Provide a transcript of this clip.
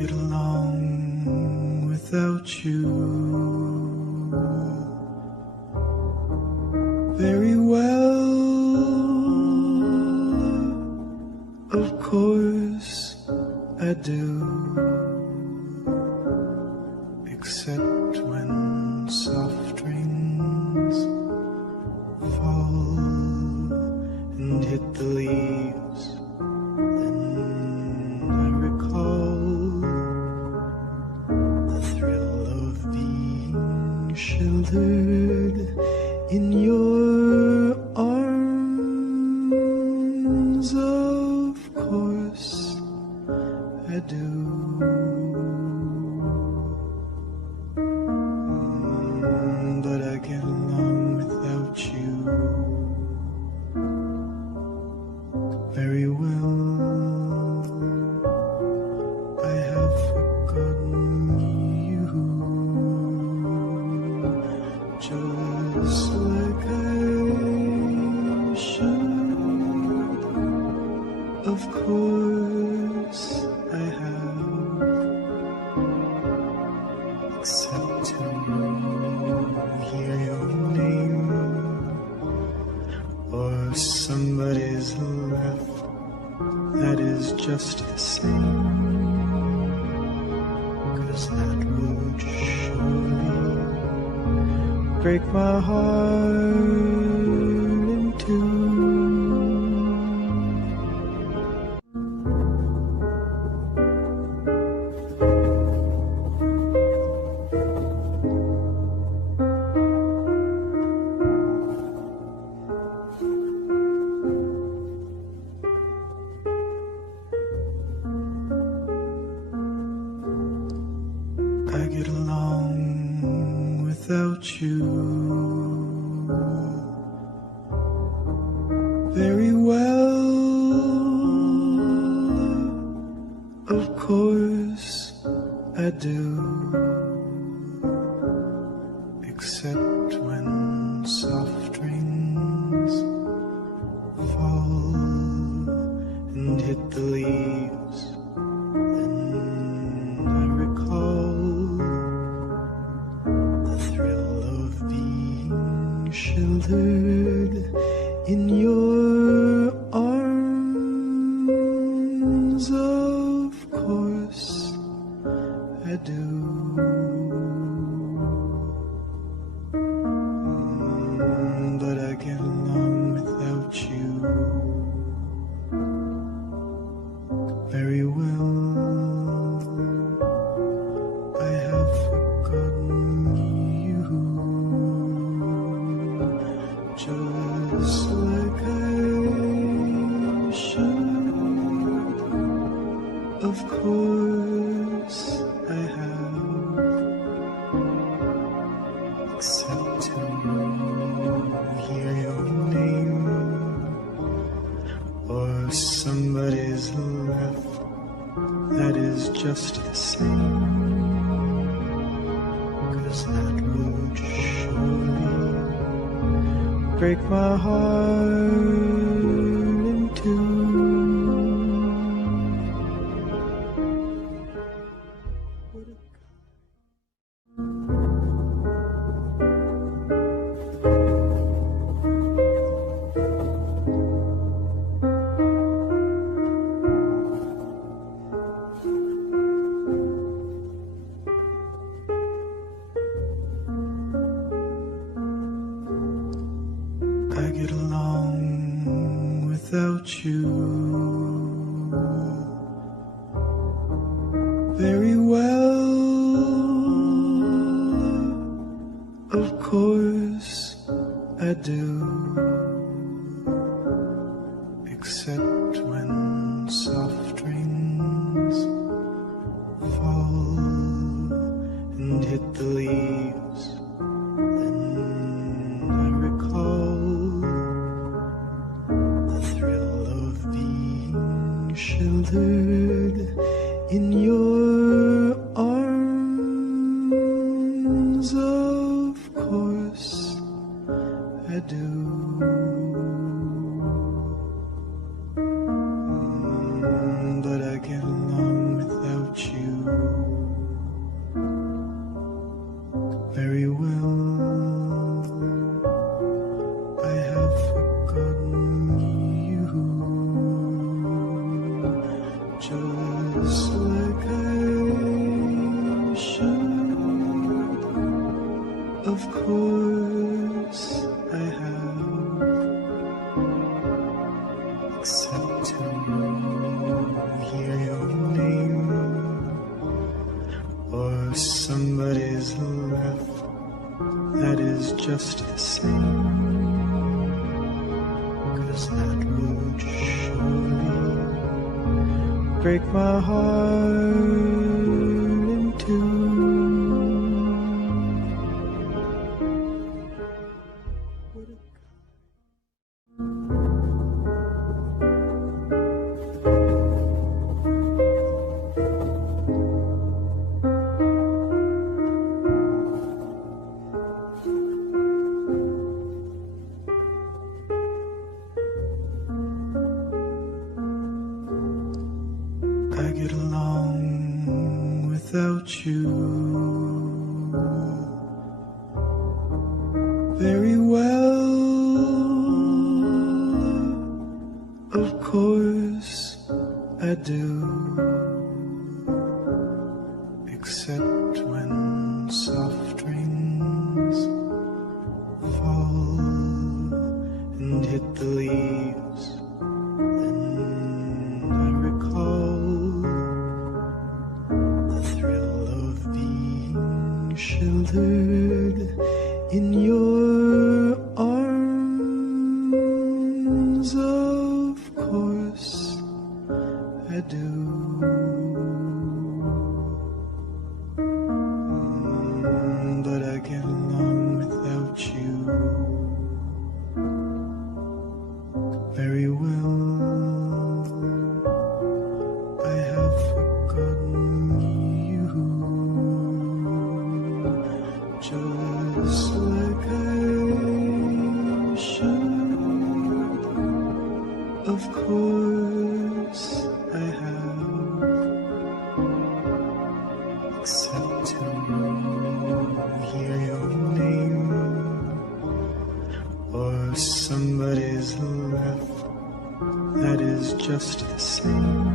get along without you very well. Of course I do, except when soft rains fall and hit the leaves. Then I recall the thrill of being sheltered in your arms. Of course I do. But I get along without you very well. I have forgotten you, just like I should. Of course I have, except to hear your name or somebody's laugh. That is just the same, 'cause that would surely break my heart in two. I get along without you very well. Of course I do, except when soft rains fall and hit the leaves. Then I recall the thrill of being sheltered in your arms. Of course I do. But I get along without you very well. I have forgotten you, just like I should. Of course I have, except to hear your name or somebody's laugh. That is just the same, 'cause that would surely break my heart in two. I get along without you very well. Of course I do, except when soft rains fall and hit the leaves. Then I recall the thrill of being sheltered in your arms. Of course I do. But I get along without you except to hear your name or somebody's laugh that is just the same, 'cause that would surely break my heart in two. I get along without you very well. Of course I do, except when soft rains fall and hit the leaves. Then I recall the thrill of being sheltered in your arms. Of course I do. But I get along without you very well. I have forgotten you, just like I should. Of course I have, except to hear your name or somebody's laugh that is just the same.